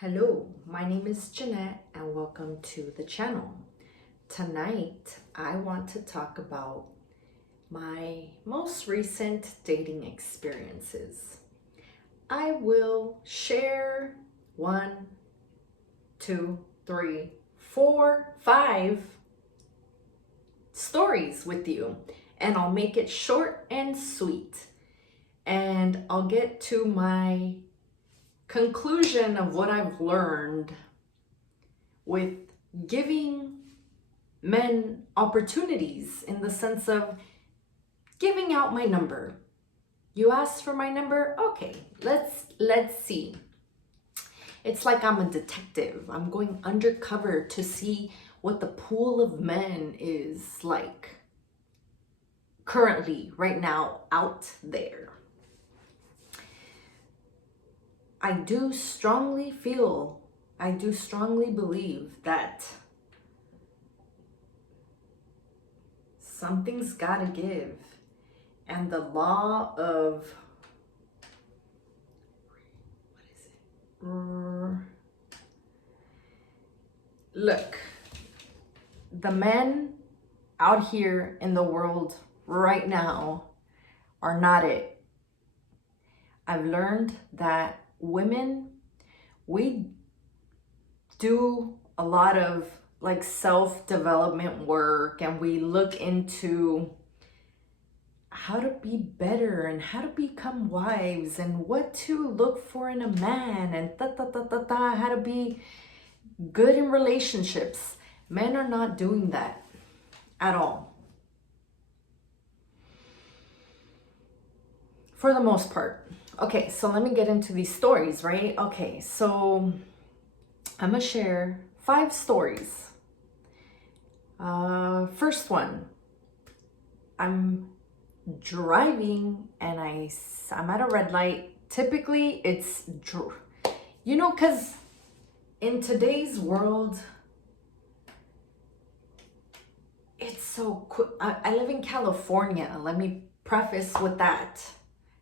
Hello, my name is Jeanette and welcome to the channel. Tonight, I want to talk about my most recent dating experiences. I will share 5 stories with you, and I'll make it short and sweet. And I'll get to my conclusion of what I've learned with giving men opportunities in the sense of giving out my number. You asked for my number? Okay, let's see. It's like I'm a detective. I'm going undercover to see what the pool of men is like currently, right now, out there. I do strongly believe that something's gotta give. And the law of, look, the men out here in the world right now are not it. I've learned that women, we do a lot of like self-development work, and we look into how to be better and how to become wives and what to look for in a man and how to be good in relationships. Men are not doing that at all, for the most part. Okay, so let me get into these stories, right? Okay, so I'm gonna share 5 stories. First one, I'm driving and I'm at a red light. Typically it's, because in today's world, it's so quick. I live in California. Let me preface with that.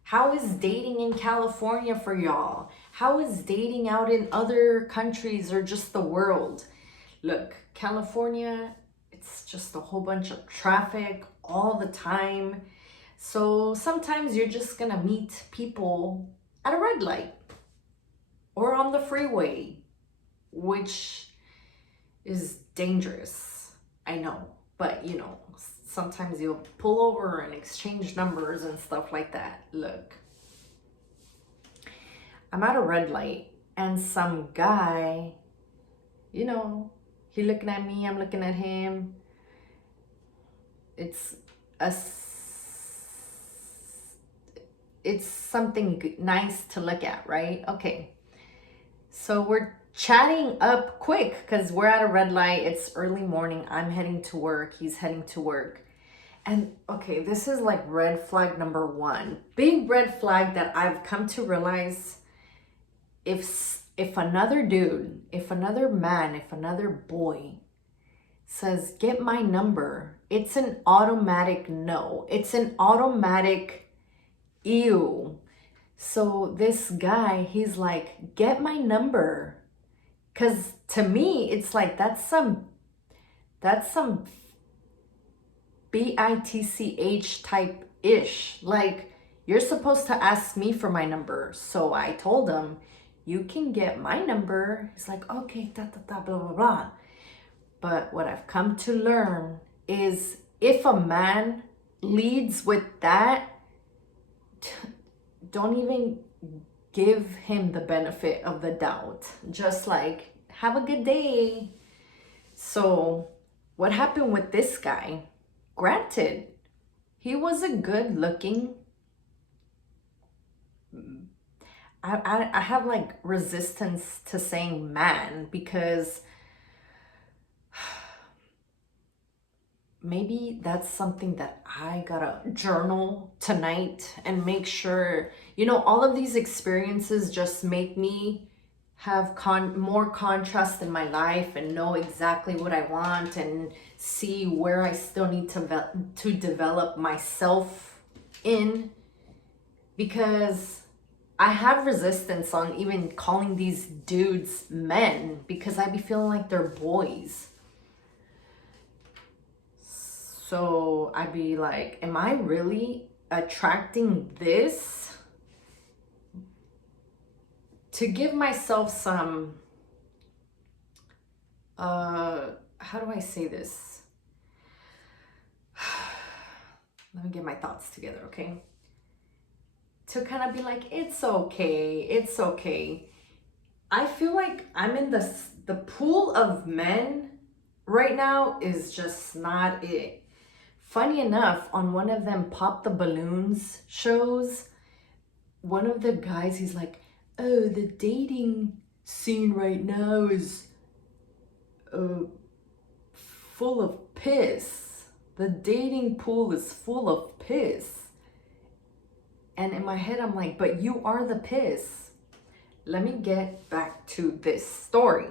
How is dating in California for y'all? How is dating out in other countries or just the world? Look, California, it's just a whole bunch of traffic all the time. So sometimes you're just gonna meet people at a red light or on the freeway, which is dangerous, I know. But sometimes you'll pull over and exchange numbers and stuff like that. Look, I'm at a red light and some guy, he looking at me, I'm looking at him. It's something nice to look at, right? Okay, so we're chatting up quick because we're at a red light. It's early morning. I'm heading to work. He's heading to work. And okay, this is like red flag number 1. Big red flag that I've come to realize, if another dude, if another man, if another boy says, get my number, it's an automatic no. It's an automatic ew. So this guy, he's like, get my number. Because to me, it's like, that's some bitch type ish. Like, you're supposed to ask me for my number. So I told him, you can get my number. He's like, okay, blah, blah, blah. But what I've come to learn is, if a man leads with that, don't even give him the benefit of the doubt. Just like, have a good day. So what happened with this guy? Granted, he was a good looking, I have like resistance to saying man, because maybe that's something that I gotta journal tonight and make sure, all of these experiences just make me have more contrast in my life and know exactly what I want and see where I still need to develop myself in. Because I have resistance on even calling these dudes men because I be feeling like they're boys. So I'd be like, am I really attracting this? To give myself some, how do I say this? Let me get my thoughts together, okay? To kind of be like, it's okay, it's okay. I feel like I'm in the pool of men right now is just not it. Funny enough, on one of them Pop the Balloons shows, one of the guys, he's like, oh, the dating scene right now is full of piss. The dating pool is full of piss. And in my head, I'm like, but you are the piss. Let me get back to this story.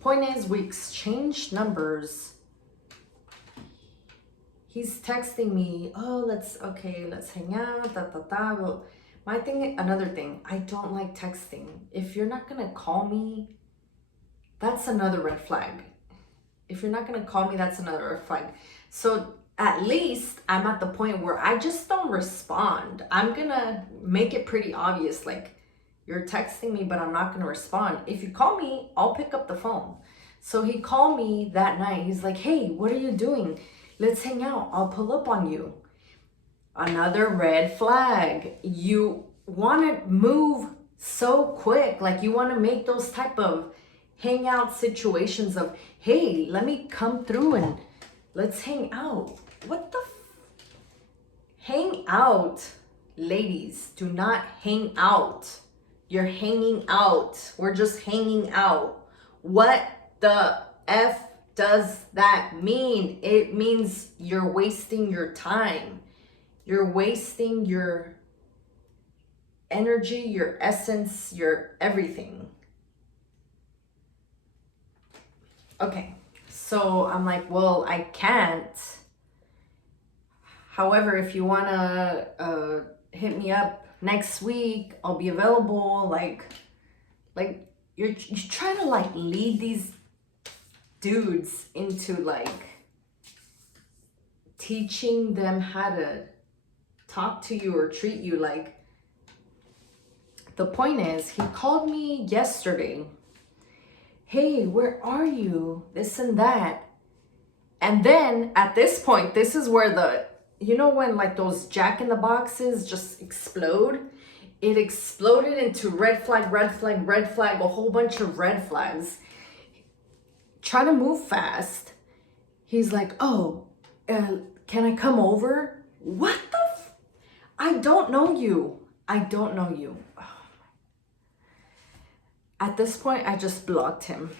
Point is, we exchanged numbers. He's texting me, oh, let's hang out, Well, another thing, I don't like texting. If you're not gonna call me, that's another red flag. If you're not gonna call me, that's another red flag. So at least I'm at the point where I just don't respond. I'm gonna make it pretty obvious, like, you're texting me, but I'm not gonna respond. If you call me, I'll pick up the phone. So he called me that night. He's like, hey, what are you doing? Let's hang out. I'll pull up on you. Another red flag. You want to move so quick. Like, you want to make those type of hangout situations of, hey, let me come through and let's hang out. What the hang out? Ladies, do not hang out. You're hanging out. We're just hanging out. What the F does that mean? It means you're wasting your time. You're wasting your energy, your essence, your everything. Okay, so I'm like, well, I can't. However, if you want to hit me up next week, I'll be available. Like you're trying to like lead these dudes into like teaching them how to talk to you or treat you. Like, the point is, he called me yesterday. Hey, where are you? This and that. And then at this point, this is where you know when like those Jack in the Boxes just explode? It exploded into red flag, red flag, red flag, a whole bunch of red flags. Trying to move fast. He's like, oh, can I come over? What the I don't know you. I don't know you. At this point, I just blocked him.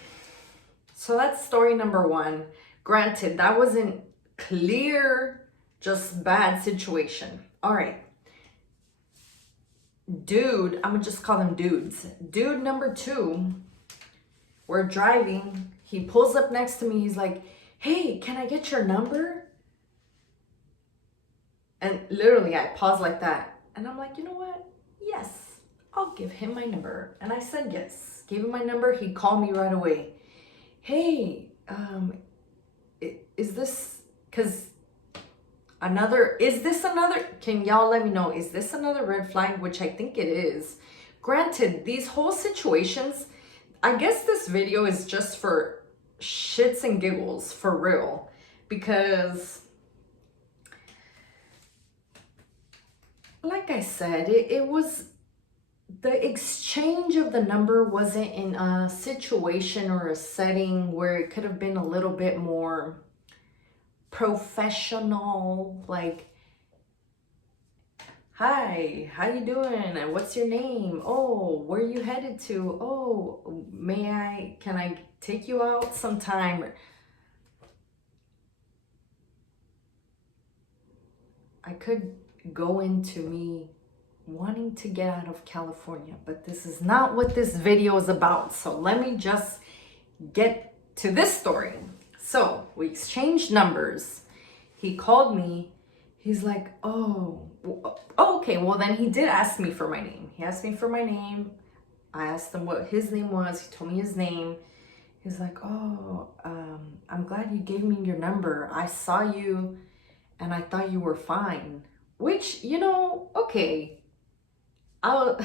So that's story number one. Granted, that wasn't clear, just bad situation. All right. Dude, I'm gonna just call them dudes. Dude number two, we're driving. He pulls up next to me. He's like, hey, can I get your number? And literally, I paused like that. And I'm like, you know what? Yes, I'll give him my number. And I said yes. Gave him my number. He called me right away. Hey, is this, can y'all let me know, is this another red flag? Which I think it is. Granted, these whole situations, I guess this video is just for shits and giggles, for real. Because like I said, it was, the exchange of the number wasn't in a situation or a setting where it could have been a little bit more professional. Like, hi, how you doing? And what's your name? Oh, where you headed to? Oh, can I take you out sometime? I could go into me wanting to get out of California, but this is not what this video is about. So let me just get to this story. So we exchanged numbers. He called me. He's like, oh, okay. Well, then he did ask me for my name. He asked me for my name. I asked him what his name was. He told me his name. He's like, oh, I'm glad you gave me your number. I saw you and I thought you were fine. Which, you know, okay. I'll...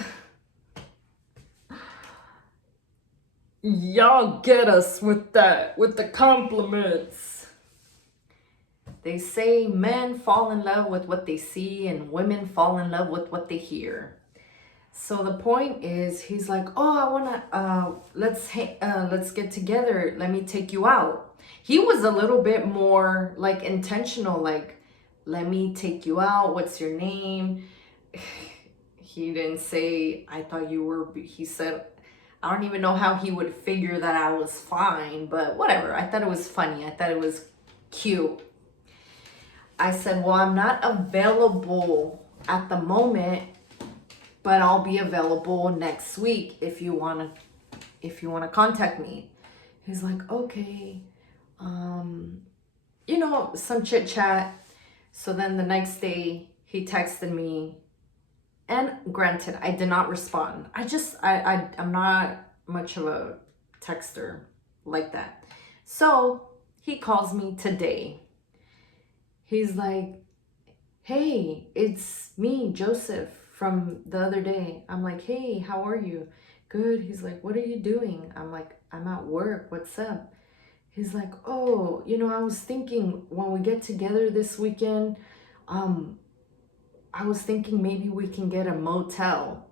Y'all get us with that, with the compliments. They say men fall in love with what they see and women fall in love with what they hear. So the point is, he's like, oh, I wanna, let's get together. Let me take you out. He was a little bit more like intentional, like, let me take you out. What's your name? He didn't say, I thought you were, he said, I don't even know how he would figure that I was fine, but whatever. I thought it was funny. I thought it was cute. I said, well, I'm not available at the moment, but I'll be available next week if you want to contact me. He's like, okay. You know, some chit chat. So then the next day he texted me, and granted, I did not respond. I'm not much of a texter like that. So he calls me today. He's like, hey, it's me, Joseph, from the other day. I'm like, hey, how are you? Good. He's like, what are you doing? I'm like, I'm at work. What's up? He's like, oh, you know, I was thinking when we get together this weekend, I was thinking maybe we can get a motel.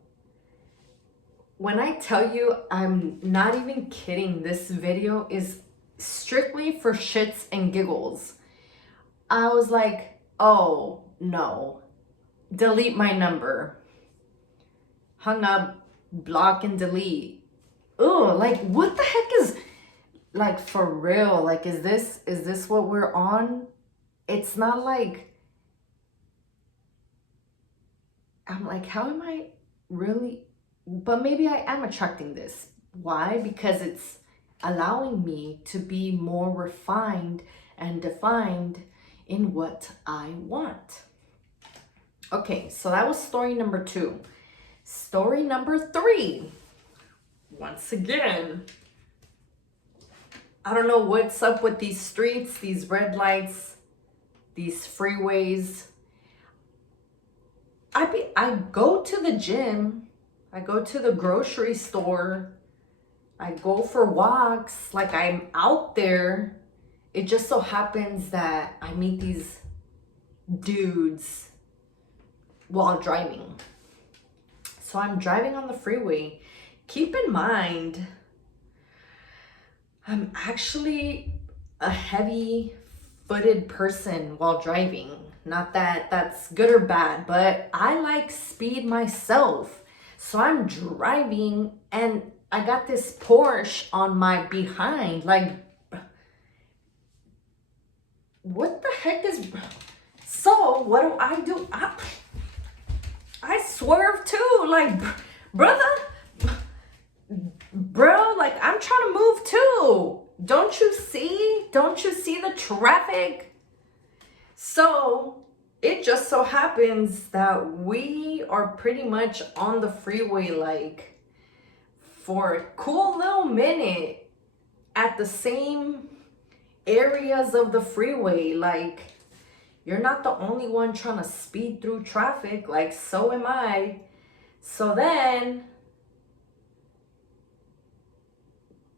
When I tell you, I'm not even kidding, this video is strictly for shits and giggles. I was like, oh no, delete my number. Hung up, block and delete. Ugh, like what the heck is, like for real, like is this what we're on? It's not like, I'm like, how am I really, but maybe I am attracting this. Why? Because it's allowing me to be more refined and defined in what I want. Okay, so that was story number 2. Story number 3. Once again, I don't know what's up with these streets, these red lights, these freeways. I go to the gym, I go to the grocery store, I go for walks, like I'm out there. It just so happens that I meet these dudes while driving. So I'm driving on the freeway. Keep in mind, I'm actually a heavy-footed person while driving. Not that that's good or bad, but I like speed myself. So I'm driving and I got this Porsche on my behind. Like, what the heck is... So what do? I swerve too. Like, brother, bro, like I'm trying to move too. Don't you see? Don't you see the traffic? So it just so happens that we are pretty much on the freeway, like for a cool little minute at the same areas of the freeway. Like, you're not the only one trying to speed through traffic, like so am I. So then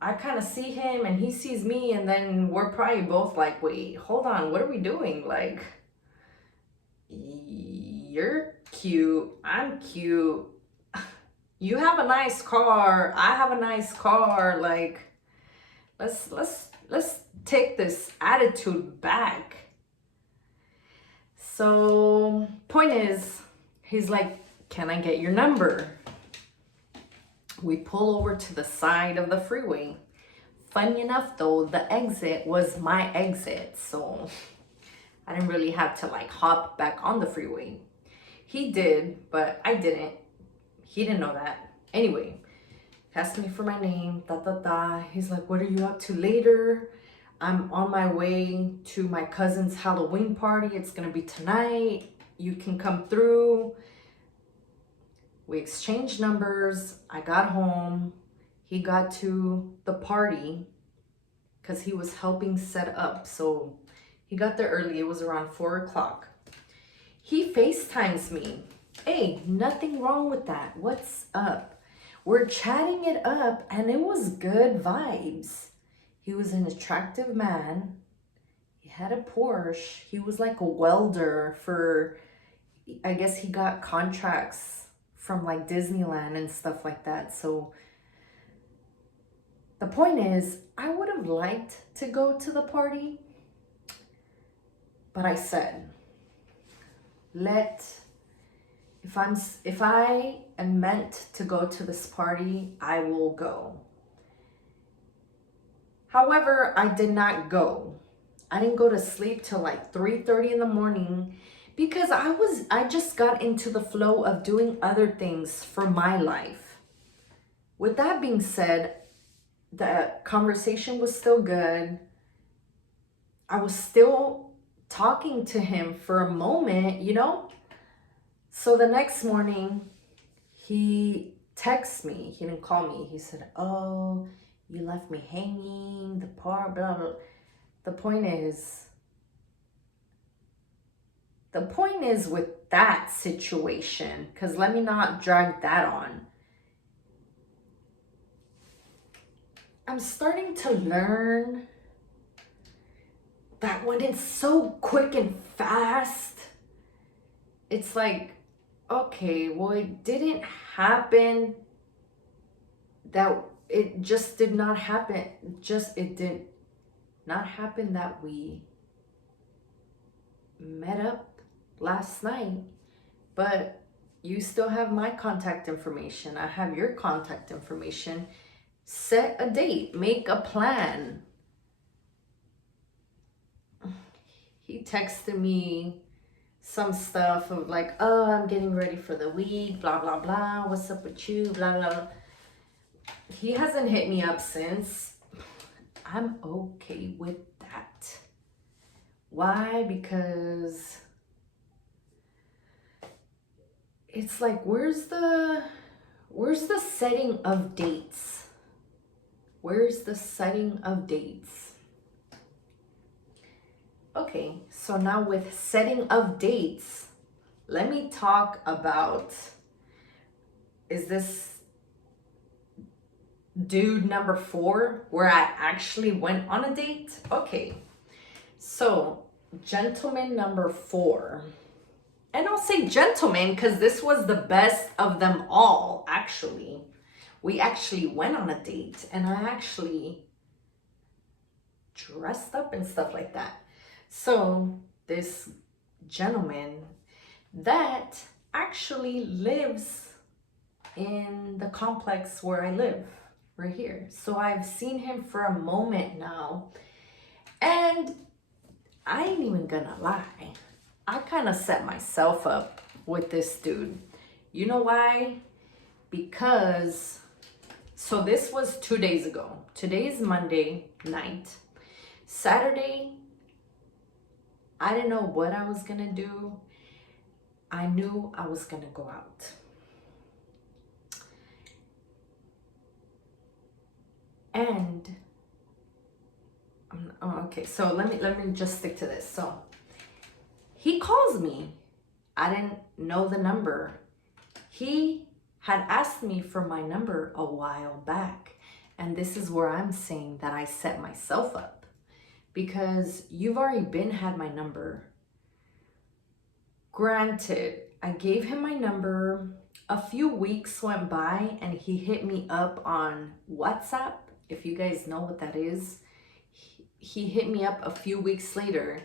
I kind of see him and he sees me, and then we're probably both like, wait, hold on, what are we doing? Like, you're cute, I'm cute, you have a nice car, I have a nice car, like let's take this attitude back. So point is, he's like, can I get your number? We pull over to the side of the freeway. Funny enough though, the exit was my exit, so I didn't really have to like hop back on the freeway. He did, but I didn't. He didn't know that. Anyway, asked me for my name, He's like, what are you up to later? I'm on my way to my cousin's Halloween party. It's gonna be tonight. You can come through. We exchanged numbers. I got home. He got to the party because he was helping set up. So he got there early. It was around 4 o'clock. He FaceTimes me. Hey, nothing wrong with that. What's up? We're chatting it up and it was good vibes. He was an attractive man. He had a Porsche. He was like a welder for, I guess he got contracts from like Disneyland and stuff like that. So the point is, I would have liked to go to the party, but I said, if I am meant to go to this party, I will go. However, I did not go. I didn't go to sleep till like 3:30 in the morning because I just got into the flow of doing other things for my life. With that being said, the conversation was still good. I was still talking to him for a moment, you know? So the next morning, he texts me. He didn't call me. He said, oh, you left me hanging, blah, blah. The point is with that situation, because let me not drag that on. I'm starting to learn that when it's so quick and fast, it's like, okay, well, it didn't happen. That it just did not happen. It did not happen that we met up last night, but you still have my contact information. I have your contact information. Set a date, make a plan. He texted me some stuff of like, oh, I'm getting ready for the week, blah, blah, blah. What's up with you, blah, blah. He hasn't hit me up since. I'm okay with that. Why? Because it's like, where's the setting of dates? Where's the setting of dates? Okay, so now with setting of dates, let me talk about, is this dude number 4 where I actually went on a date? Okay, so gentleman number 4. And I'll say gentleman because this was the best of them all, actually. We actually went on a date and I actually dressed up and stuff like that. So this gentleman that actually lives in the complex where I live, right here. So I've seen him for a moment now, and I ain't even gonna lie, I kind of set myself up with this dude. You know why? Because, so this was 2 days ago. Today's Monday night. Saturday, I didn't know what I was gonna do. I knew I was gonna go out. And okay, so let me just stick to this. So he calls me. I didn't know the number. He had asked me for my number a while back. And this is where I'm saying that I set myself up, because you've already had my number. Granted, I gave him my number. A few weeks went by and he hit me up on WhatsApp. If you guys know what that is, he hit me up a few weeks later,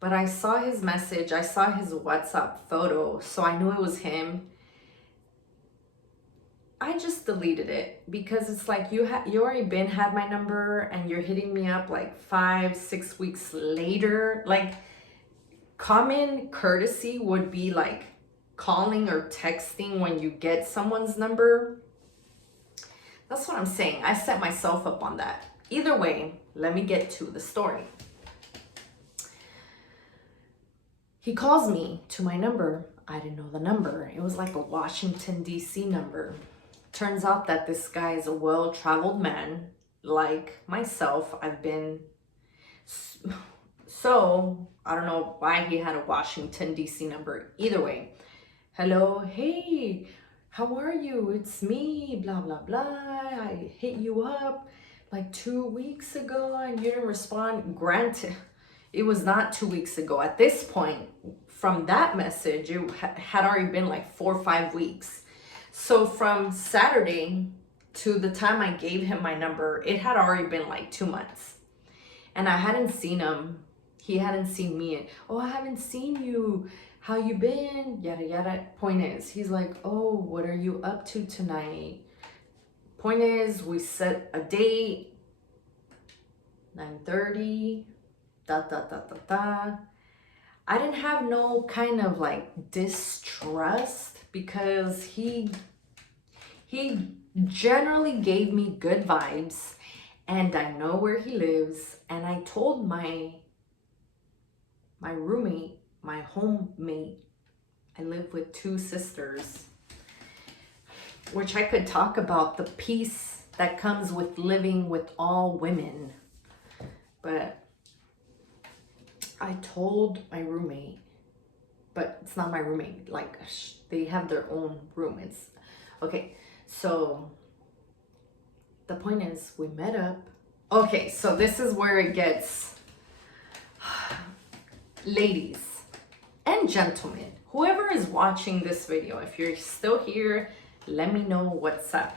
but I saw his message. I saw his WhatsApp photo, so I knew it was him. I just deleted it because it's like you already had my number and you're hitting me up like 5-6 weeks later. Like, common courtesy would be like calling or texting when you get someone's number. That's what I'm saying. I set myself up on that. Either way, let me get to the story. He calls me to my number. I didn't know the number. It was like a Washington, D.C. number. Turns out that this guy is a well-traveled man like myself. I've been... So, I don't know why he had a Washington, D.C. number. Either way. Hello, hey, how are you? It's me, blah, blah, blah. I hit you up like 2 weeks ago and you didn't respond. Granted, it was not 2 weeks ago. At this point, from that message, it had already been like 4 or 5 weeks. So from Saturday to the time I gave him my number, it had already been like 2 months. And I hadn't seen him. He hadn't seen me. Oh, I haven't seen you. How you been? Yada, yada. Point is, he's like, oh, what are you up to tonight? Point is, we set a date, 9:30, da, da, da, da, da. I didn't have no kind of like distrust because he generally gave me good vibes and I know where he lives. And I told my roommate, my homemate, I live with 2 sisters, which I could talk about the peace that comes with living with all women. But I told my roommate, but it's not my roommate, like they have their own room. It's okay. So the point is, we met up. Okay, so this is where it gets, ladies and gentlemen, whoever is watching this video, if you're still here, let me know what's up.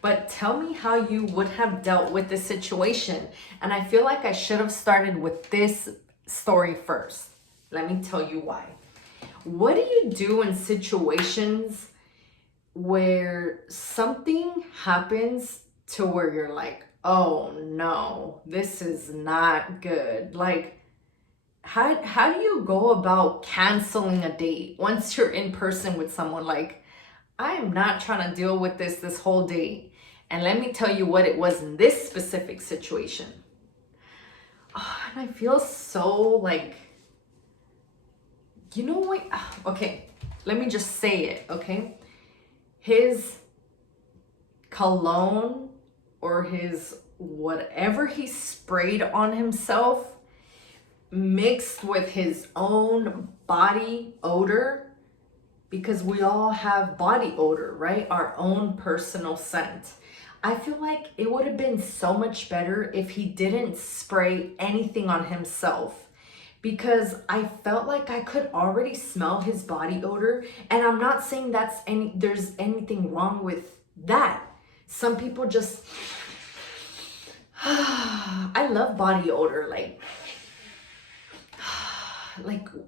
But tell me how you would have dealt with this situation. And I feel like I should have started with this story first. Let me tell you why. What do you do in situations where something happens to where you're like, oh no, this is not good? Like, how do you go about canceling a date once you're in person with someone? Like, I am not trying to deal with this whole date. And let me tell you what it was in this specific situation. Oh, and I feel so like, you know what? Okay, let me just say it, okay? His cologne or his whatever he sprayed on himself mixed with his own body odor, because we all have body odor, right? Our own personal scent. I feel like it would have been so much better if he didn't spray anything on himself, because I felt like I could already smell his body odor. And I'm not saying there's anything wrong with that. Some people just, I love body odor, like,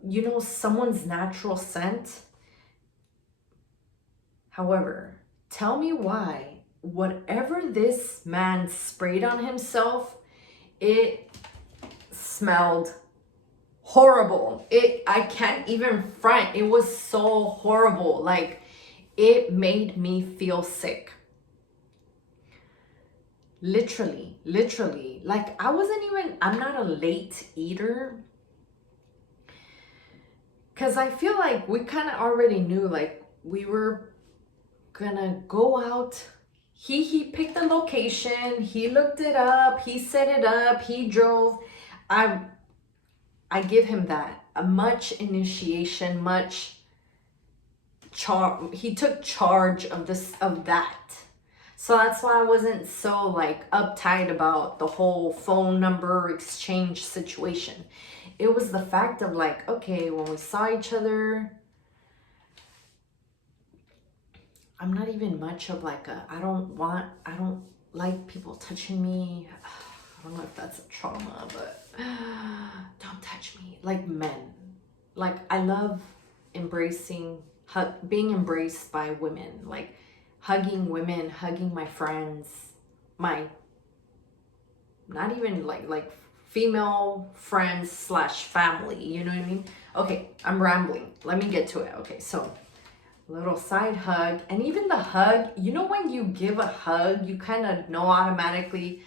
you know, someone's natural scent. However, tell me why whatever this man sprayed on himself, it smelled horrible. I can't even front. It was so horrible. Like, it made me feel sick. Literally. Like, I'm not a late eater. Because I feel like we kind of already knew, like, we were gonna go out. He picked the location. He looked it up. He set it up. He drove. I give him that. A much initiation, much he took charge of that. So that's why I wasn't so like uptight about the whole phone number exchange situation. It was the fact of like, okay, when we saw each other, I'm not even much of like I don't like people touching me. I don't know if that's a trauma, but don't touch me. Like men. Like, I love being embraced by women. Like, hugging women, hugging my friends, not even like female friends / family, you know what I mean? Okay, I'm rambling. Let me get to it. Okay, so little side hug. And even the hug, you know, when you give a hug, you kind of know automatically,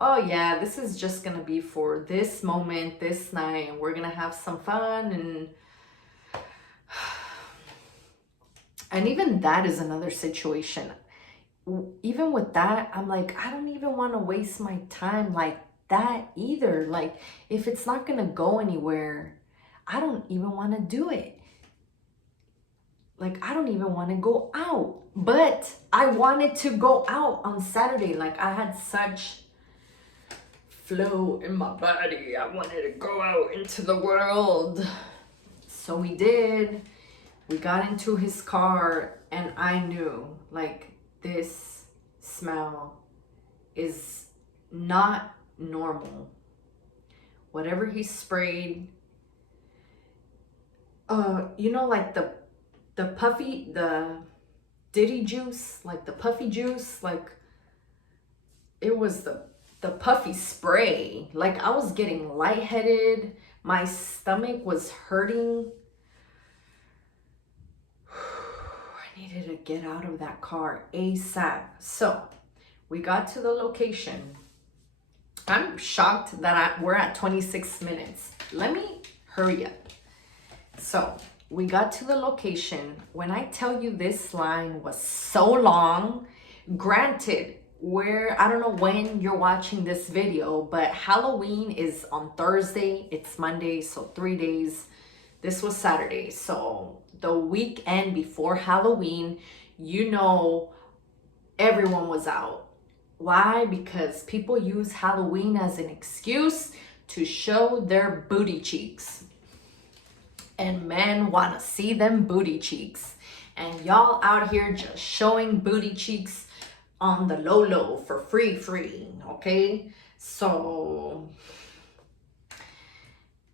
oh yeah, this is just gonna be for this moment, this night, and we're gonna have some fun. And even that is another situation. Even with that, I'm like, I don't even want to waste my time like that either. Like, if it's not gonna go anywhere, I don't even want to do it. Like, I don't even want to go out. But I wanted to go out on Saturday. Like, I had such flow in my body. I wanted to go out into the world. So we did. We got into his car, and I knew, like, this smell is not normal. Whatever he sprayed, you know, like the Diddy juice, like the puffy juice, like it was the puffy spray. Like, I was getting lightheaded. My stomach was hurting. I needed to get out of that car ASAP. So we got to the location. I'm shocked that we're at 26 minutes. Let me hurry up. So we got to the location. When I tell you this line was so long, granted, I don't know when you're watching this video, but Halloween is on Thursday. It's Monday, so 3 days. This was Saturday. So the weekend before Halloween, you know, everyone was out. Why? Because people use Halloween as an excuse to show their booty cheeks. And men want to see them booty cheeks. And y'all out here just showing booty cheeks on the low for free, okay? So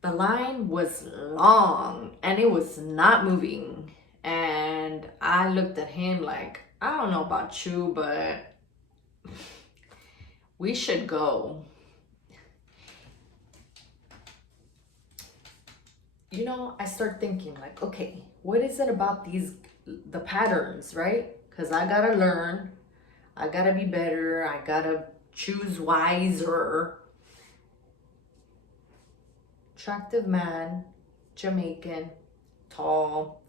the line was long and it was not moving. And I looked at him like, I don't know about you, but we should go. You know, I start thinking like, okay, what is it about the patterns, right? Because I gotta learn, I gotta be better, I gotta choose wiser. Attractive man, Jamaican, tall.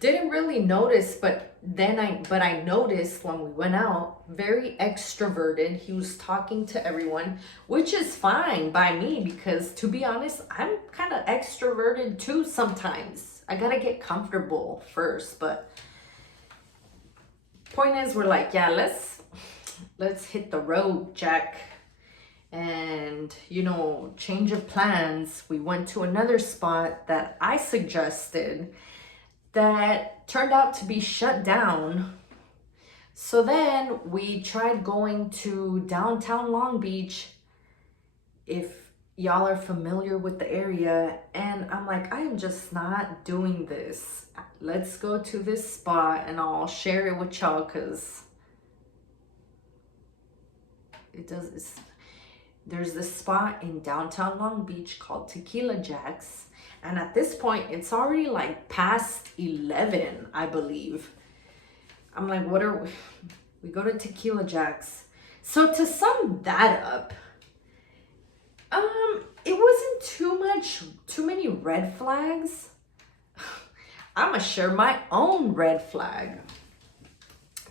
Didn't really notice, but I noticed when we went out, very extroverted. He was talking to everyone, which is fine by me because, to be honest, I'm kind of extroverted too sometimes. I gotta get comfortable first, but point is, we're like, yeah, let's hit the road, Jack. And, you know, change of plans. We went to another spot that I suggested that turned out to be shut down. So then we tried going to downtown Long Beach, if y'all are familiar with the area. And I'm like, I am just not doing this. Let's go to this spot and I'll share it with y'all because there's this spot in downtown Long Beach called Tequila Jack's. And at this point, it's already like past 11, I believe. I'm like, we go to Tequila Jack's. So to sum that up, it wasn't too many red flags. I'm gonna share my own red flag.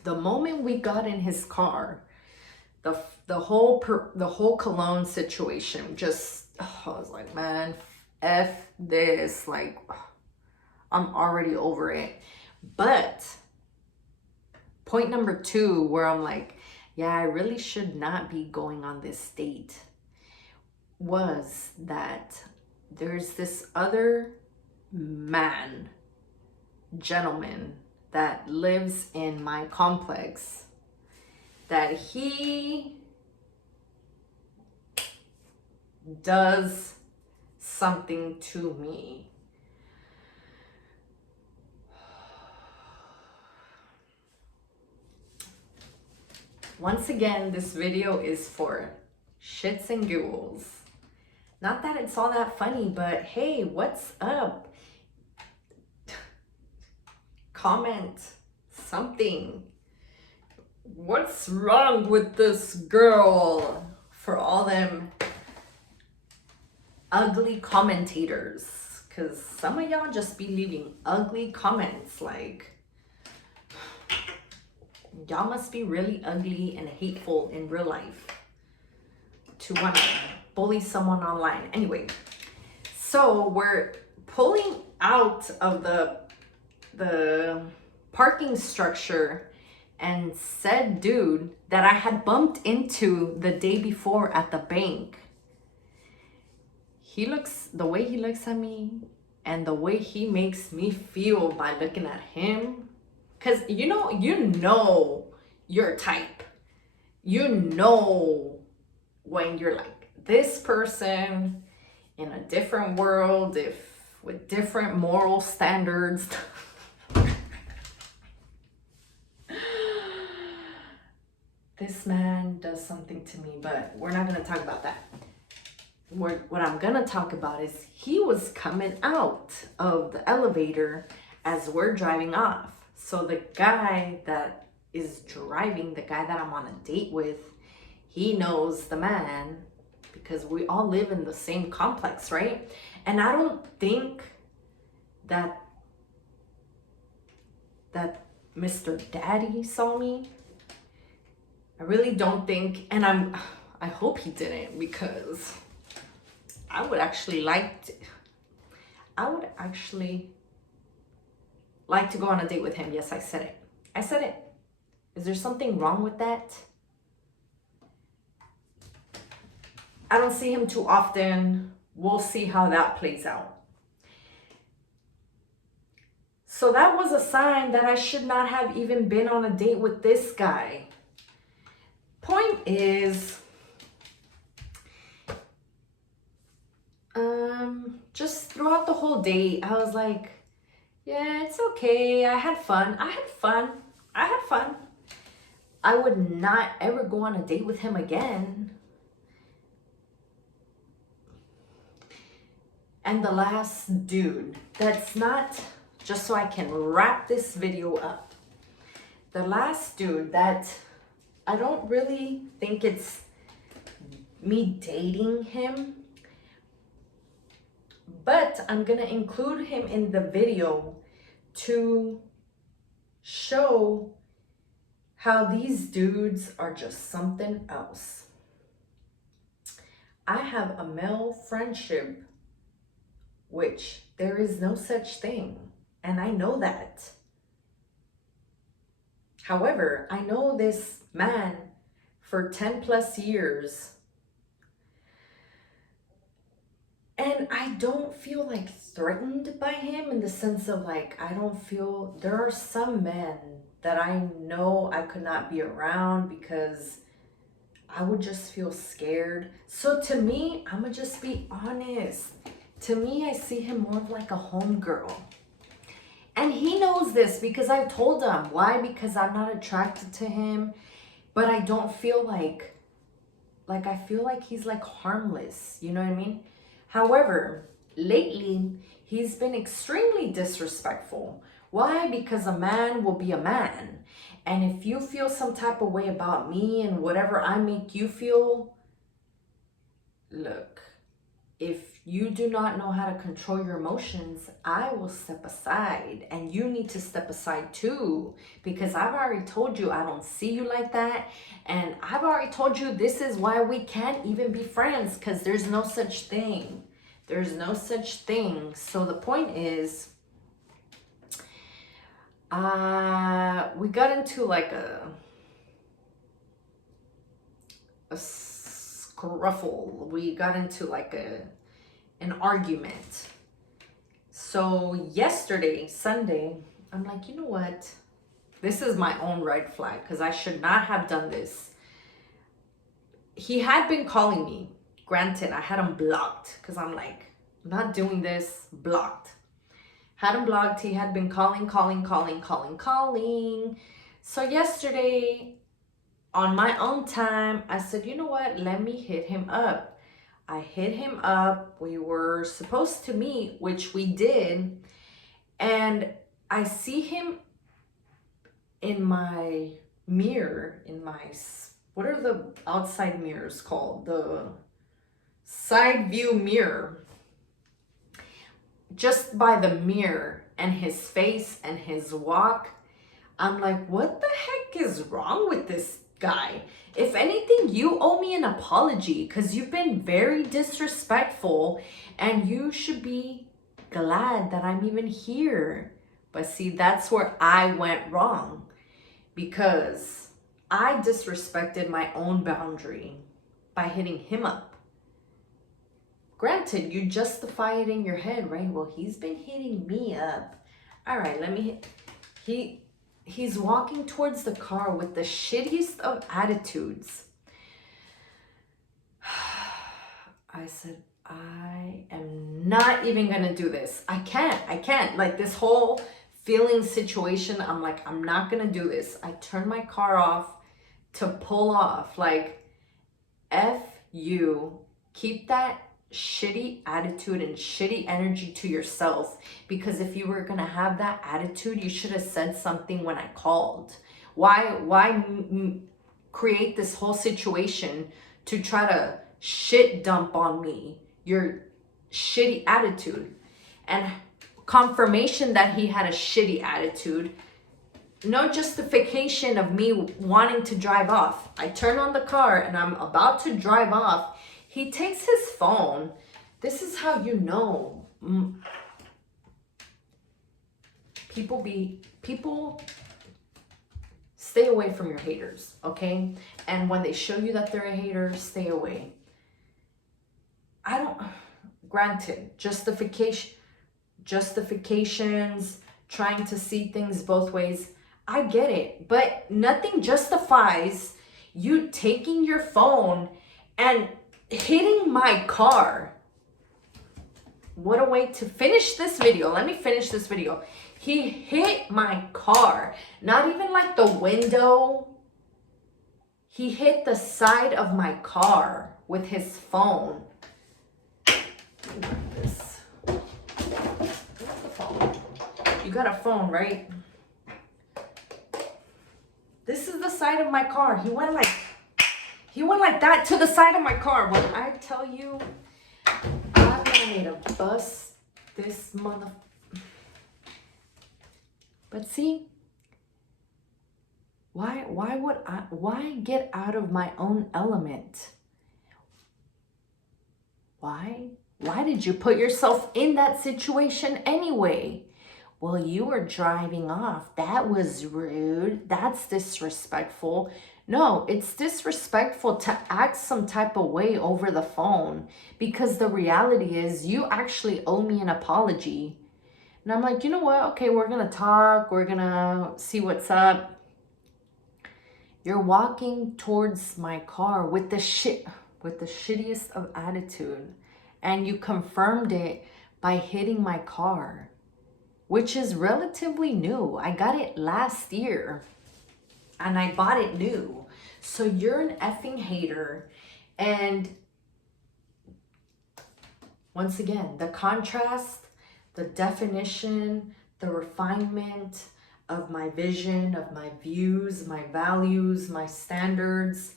The moment we got in his car, the whole cologne situation just, I was like, man, F this, like, I'm already over it. But point number 2, where I'm like, yeah, I really should not be going on this date, was that there's this other gentleman that lives in my complex that he does something to me. Once again, this video is for shits and giggles. Not that it's all that funny, but hey, what's up? Comment something. What's wrong with this girl? For all them ugly commentators. Because some of y'all just be leaving ugly comments. Like, y'all must be really ugly and hateful in real life to want to bully someone online. Anyway, so we're pulling out of the parking structure, and said dude that I had bumped into the day before at the bank, the way he looks at me and the way he makes me feel by looking at him, because you know your type. You know when you're like, this person in a different world, if with different moral standards. This man does something to me, but we're not going to talk about that. What I'm going to talk about is he was coming out of the elevator as we're driving off. So the guy that is driving, the guy that I'm on a date with, he knows the man because we all live in the same complex, right? And I don't think that Mr. Daddy saw me. I really don't think, and I hope he didn't, because I would actually like to go on a date with him. Yes, I said it. I said it. Is there something wrong with that? I don't see him too often. We'll see how that plays out. So that was a sign that I should not have even been on a date with this guy. Point is, just throughout the whole date, I was like, yeah, it's okay. I had fun. I would not ever go on a date with him again. And the last dude, that's not, just so I can wrap this video up. The last dude that I don't really think it's me dating him, but I'm gonna include him in the video to show how these dudes are just something else. I have a male friendship, which there is no such thing, and I know that. However, I know this man for 10 plus years, and I don't feel like threatened by him, in the sense of like, I don't feel, there are some men that I know I could not be around because I would just feel scared. So to me, I'm gonna just be honest. To me, I see him more of like a homegirl. And he knows this because I told him. Why? Because I'm not attracted to him, but I don't feel like I feel like he's like harmless. You know what I mean? However, lately, he's been extremely disrespectful. Why? Because a man will be a man. And if you feel some type of way about me and whatever I make you feel, look, if you do not know how to control your emotions, I will step aside, and you need to step aside too, because I've already told you I don't see you like that, and I've already told you this is why we can't even be friends, because there's no such thing. There's no such thing. So the point is, we got into like a scruffle. We got into like an argument. So yesterday, Sunday, I'm like, you know what? This is my own red flag, because I should not have done this. He had been calling me. Granted, I had him blocked, because I'm like, I'm not doing this. Blocked. Had him blocked. He had been calling. So yesterday, on my own time, I said, you know what? Let me hit him up. I hit him up. We were supposed to meet, which we did. And I see him in my mirror in my, what are the outside mirrors called? The side view mirror. Just by the mirror and his face and his walk, I'm like, what the heck is wrong with this guy? If anything, you owe me an apology because you've been very disrespectful and you should be glad that I'm even here. But see, that's where I went wrong because I disrespected my own boundary by hitting him up. Granted, you justify it in your head, right? Well, he's been hitting me up. All right, let me hit. He's walking towards the car with the shittiest of attitudes. I said, I am not even gonna do this. I can't. Like this whole feeling situation, I'm like, I'm not gonna do this. I turned my car off to pull off. Like, F you, keep that shitty attitude and shitty energy to yourself, because if you were gonna have that attitude, you should have said something when I called. Why create this whole situation to try to shit dump on me your shitty attitude? And confirmation that he had a shitty attitude, no justification of me wanting to drive off. I turn on the car and I'm about to drive off. He takes his phone. This is how you know people stay away from your haters, okay? And when they show you that they're a hater, stay away. Granted, justifications, trying to see things both ways, I get it, but nothing justifies you taking your phone and hitting my car. What a way to finish this video. Let me finish this video. He hit my car, not even like the window. He hit the side of my car with his phone. This. What's the phone? You got a phone, right? This is the side of my car. He went like that to the side of my car. When I tell you, I'm gonna need to bust this mother. But see, why get out of my own element? Why did you put yourself in that situation anyway? Well, you were driving off. That was rude. That's disrespectful. No, it's disrespectful to act some type of way over the phone, because the reality is you actually owe me an apology. And I'm like, you know what? Okay, we're going to talk. We're going to see what's up. You're walking towards my car with the shittiest of attitude. And you confirmed it by hitting my car, which is relatively new. I got it last year and I bought it new. So you're an effing hater. And once again, the contrast, the definition, the refinement of my vision, of my views, my values, my standards.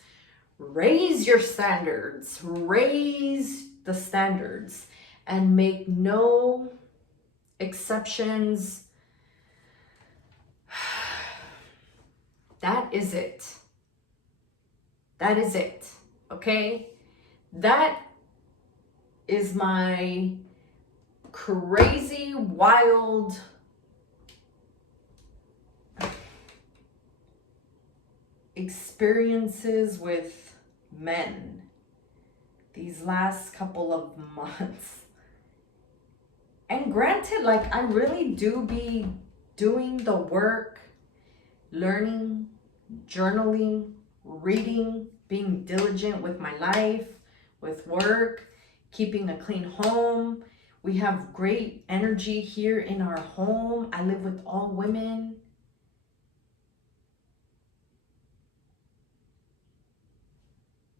Raise your standards. Raise the standards and make no exceptions. That is it. That is it. Okay? That is my crazy, wild experiences with men these last couple of months. And granted, like, I really do be doing the work, learning, journaling, reading, being diligent with my life, with work, keeping a clean home. We have great energy here in our home. I live with all women.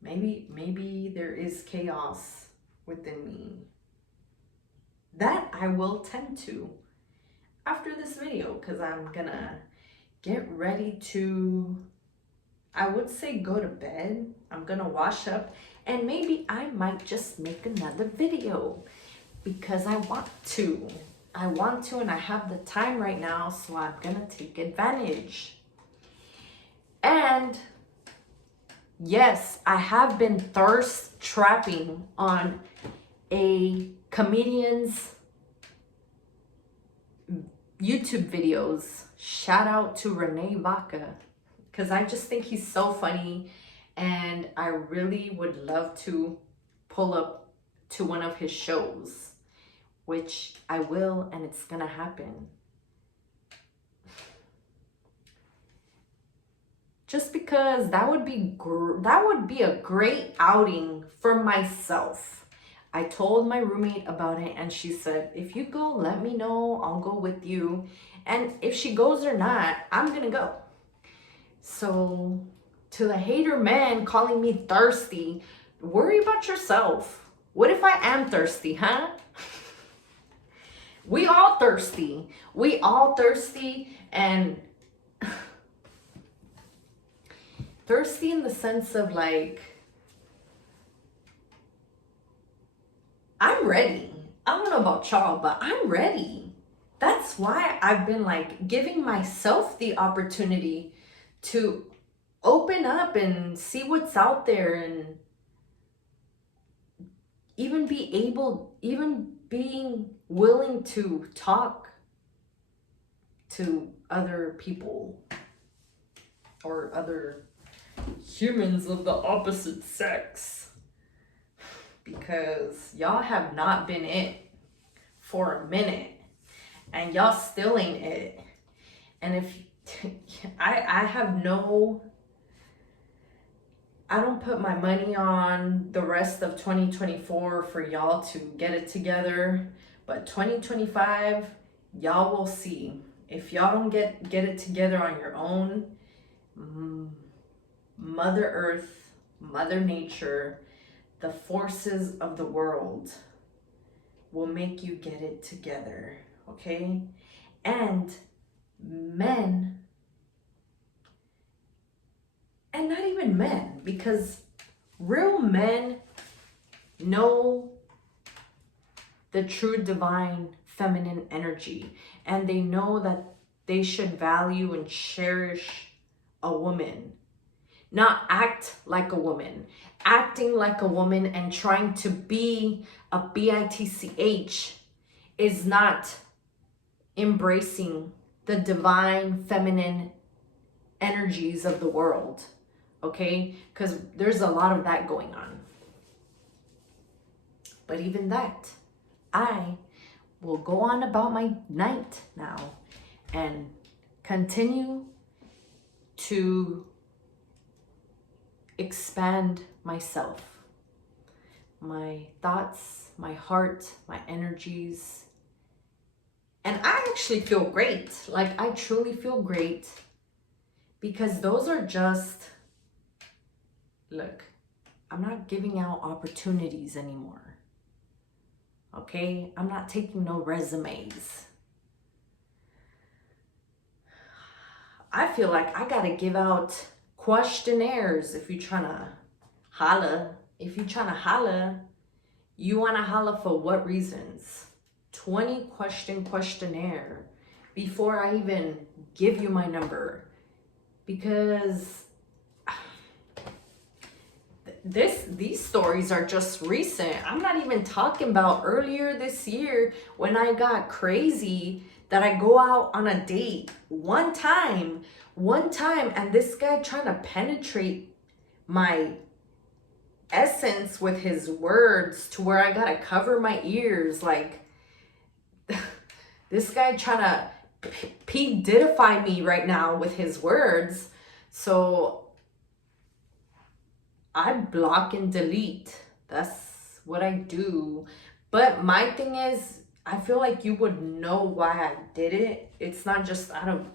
Maybe there is chaos within me that I will tend to after this video, because I'm gonna get ready to I would say go to bed. I'm gonna wash up and maybe I might just make another video because I want to. I want to, and I have the time right now, so I'm gonna take advantage. And yes, I have been thirst trapping on a comedian's YouTube videos. Shout out to Renee Vaca, because I just think he's so funny, and I really would love to pull up to one of his shows, which I will, and it's gonna happen. Just because that would be a great outing for myself. I told my roommate about it, and she said, if you go, let me know. I'll go with you. And if she goes or not, I'm gonna go. So to the hater men calling me thirsty, worry about yourself. What if I am thirsty, huh? We all thirsty. We all thirsty, and thirsty in the sense of like, I'm ready. I don't know about y'all, but I'm ready. That's why I've been like giving myself the opportunity to open up and see what's out there, and even being willing to talk to other people or other humans of the opposite sex, because y'all have not been it for a minute, and y'all still ain't it. And if I don't put my money on the rest of 2024 for y'all to get it together, but 2025, y'all will see. If y'all don't get it together on your own, Mother Earth, Mother Nature, the forces of the world will make you get it together, okay? And men, and not even men, because real men know the true divine feminine energy, and they know that they should value and cherish a woman, not act like a woman. Acting like a woman and trying to be a bitch is not embracing the divine feminine energies of the world, okay? Because there's a lot of that going on. But even that, I will go on about my night now and continue to expand myself, my thoughts, my heart, my energies. And I actually feel great. Like, I truly feel great, because those are just, look, I'm not giving out opportunities anymore. Okay? I'm not taking no resumes. I feel like I gotta give out questionnaires if you're trying to holla. If you're trying to holla, you want to holla for what reasons? 20 question questionnaire before I even give you my number. Because these stories are just recent. I'm not even talking about earlier this year when I got crazy that I go out on a date one time, and this guy trying to penetrate my essence with his words to where I gotta cover my ears. Like, this guy trying to pedify me right now with his words. So I block and delete. That's what I do. But my thing is, I feel like you would know why I did it. It's not just out of...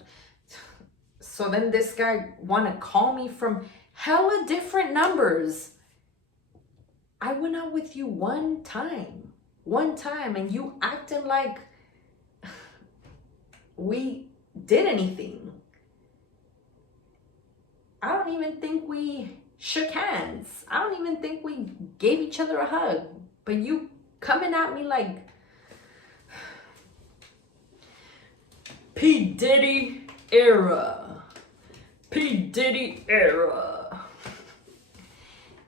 So then this guy want to call me from hella different numbers. I went out with you one time, and you acting like we did anything. I don't even think we shook hands. I don't even think we gave each other a hug. But you coming at me like P. Diddy era. P. Diddy era.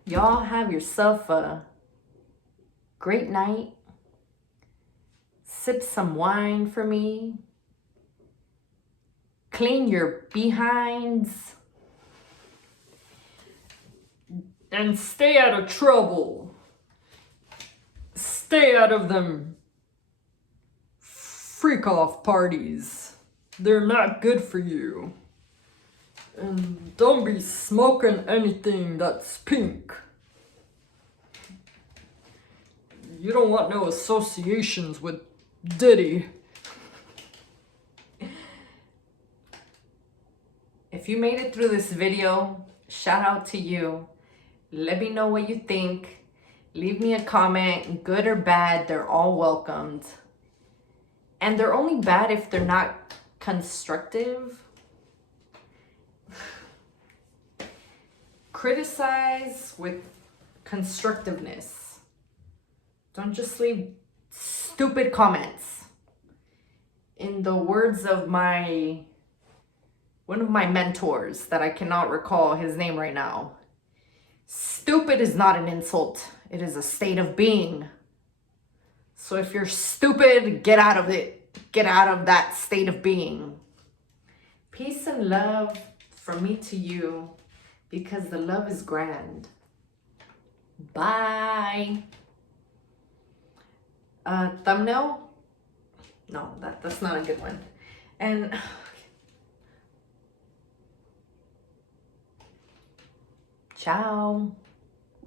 Y'all have yourself a great night. Sip some wine for me. Clean your behinds. And stay out of trouble. Stay out of them freak-off parties. They're not good for you. And don't be smoking anything that's pink. You don't want no associations with Diddy. If you made it through this video, shout out to you. Let me know what you think. Leave me a comment, good or bad, they're all welcomed. And they're only bad if they're not constructive. Criticize with constructiveness. Don't just leave stupid comments. In the words of one of my mentors that I cannot recall his name right now, stupid is not an insult. It is a state of being. So if you're stupid, get out of it. Get out of that state of being. Peace and love from me to you, because the love is grand. Bye. Thumbnail? No, that's not a good one. And ciao.